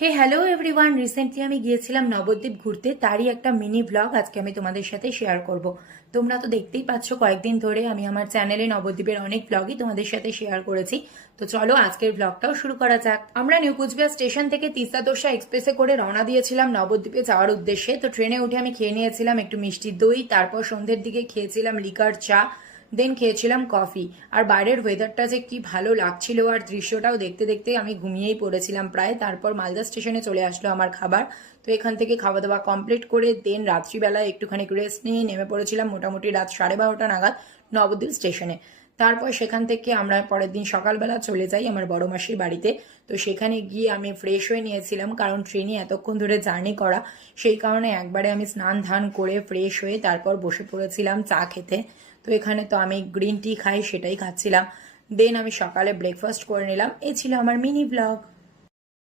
হে hello everyone, recently আমি গিয়েছিলাম নবদ্বীপ ঘুরতে, তারই একটা মিনি ব্লগ আজকে আমি তোমাদের সাথে শেয়ার করব। তোমরা তো দেখতেই পাচ্ছ কয়েকদিন ধরে আমি আমার চ্যানেলে নবদ্বীপের অনেক ব্লগই তোমাদের সাথে শেয়ার করেছি। তো চলো আজকের ব্লগটাও শুরু করা যাক। আমরা নিউ কুচবিহার স্টেশন থেকে তিস্তা তোরসা এক্সপ্রেসে করে রওনা দিয়েছিলাম নবদ্বীপে যাওয়ার উদ্দেশ্যে। তো ট্রেনে উঠে আমি খেয়ে নিয়েছিলাম একটু মিষ্টি দই, তারপর সন্ধ্যের দিকে খেয়েছিলাম লিকার চা, দেন খেয়েছিলাম কফি। আর বাইরের ওয়েদারটা যে কি ভালো লাগছিল, আর দৃশ্যটাও দেখতে দেখতে আমি ঘুমিয়েই পড়েছিলাম প্রায়। তারপর মালদা স্টেশনে চলে আসলো আমার খাবার। তো এখান থেকে খাওয়া দাওয়া কমপ্লিট করে দেন রাত্রিবেলায় একটুখানি রেস্ট নিয়ে নেমে পড়েছিলাম মোটামুটি রাত 12:30 নাগাদ নবদ্বীপ স্টেশনে। তারপর সেখান থেকে আমরা পরের দিন সকালবেলা চলে যাই আমার বড় মাসির বাড়িতে। তো সেখানে গিয়ে আমি ফ্রেশ হয়ে নিয়েছিলাম, কারণ ট্রেনে এতক্ষণ ধরে জার্নি করা, সেই কারণে একবারে আমি স্নান ধান করে ফ্রেশ হয়ে তারপর বসে পড়েছিলাম চা খেতে। তো এখানে তো আমি গ্রিন টি খাই, সেটাই খাচ্ছিলাম। দেন আমি সকালে ব্রেকফাস্ট করে নিলাম। এই ছিল আমার মিনি ব্লগ।